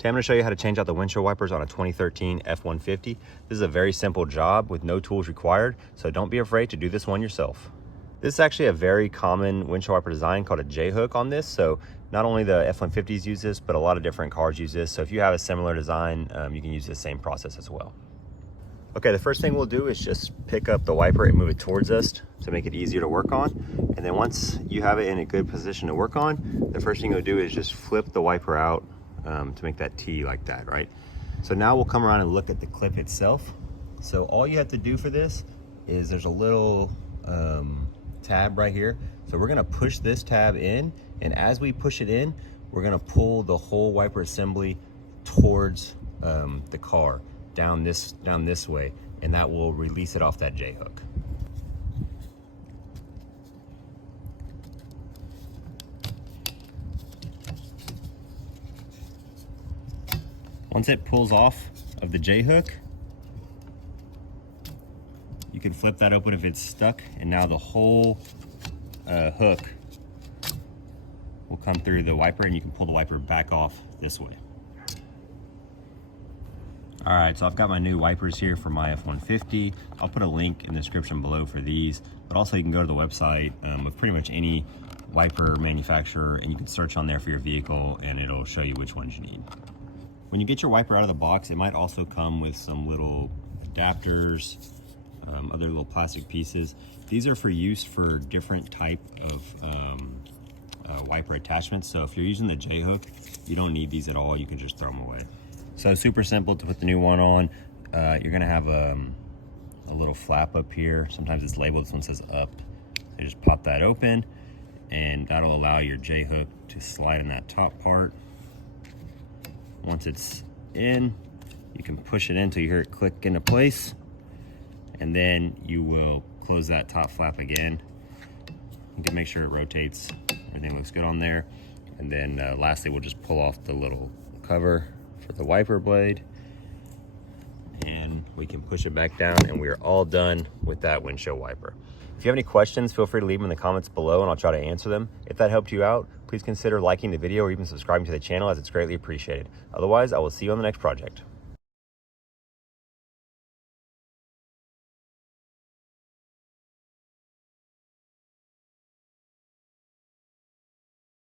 Today I'm going to show you how to change out the windshield wipers on a 2013 F-150. This is a very simple job with no tools required, so don't be afraid to do this one yourself. This is actually a very common windshield wiper design called a J Hook on this, so not only the F-150s use this, but a lot of different cars use this. So if you have a similar design, you can use the same process as well. Okay, the first thing we'll do is just pick up the wiper and move it towards us to make it easier to work on. And then once you have it in a good position to work on, the first thing you'll do is just flip the wiper out to make that T like that, right? So now we'll come around and look at the clip itself. So all you have to do for this is there's a little tab right here. So we're gonna push this tab in, and as we push it in, we're gonna pull the whole wiper assembly towards the car down this way, and that will release it off that J hook. Once it pulls off of the J hook, you can flip that open if it's stuck, and now the whole hook will come through the wiper, and you can pull the wiper back off this way. All right, so I've got my new wipers here for my F-150. I'll put a link in the description below for these, but also you can go to the website of pretty much any wiper manufacturer, and you can search on there for your vehicle, and it'll show you which ones you need. When you get your wiper out of the box, it might also come with some little adapters, other little plastic pieces. These are for use for different type of wiper attachments. So if you're using the J hook, you don't need these at all. You can just throw them away. So super simple to put the new one on. You're gonna have a little flap up here. Sometimes it's labeled, this one says up. So just pop that open, and that'll allow your J hook to slide in that top part. Once it's in, you can push it in until you hear it click into place, and then you will close that top flap again. You can make sure it rotates, everything looks good on there. And then lastly, we'll just pull off the little cover for the wiper blade, and we can push it back down, and we are all done with that windshield wiper. If you have any questions, feel free to leave them in the comments below, and I'll try to answer them. If that helped you out, please consider liking the video or even subscribing to the channel, as it's greatly appreciated. Otherwise, I will see you on the next project.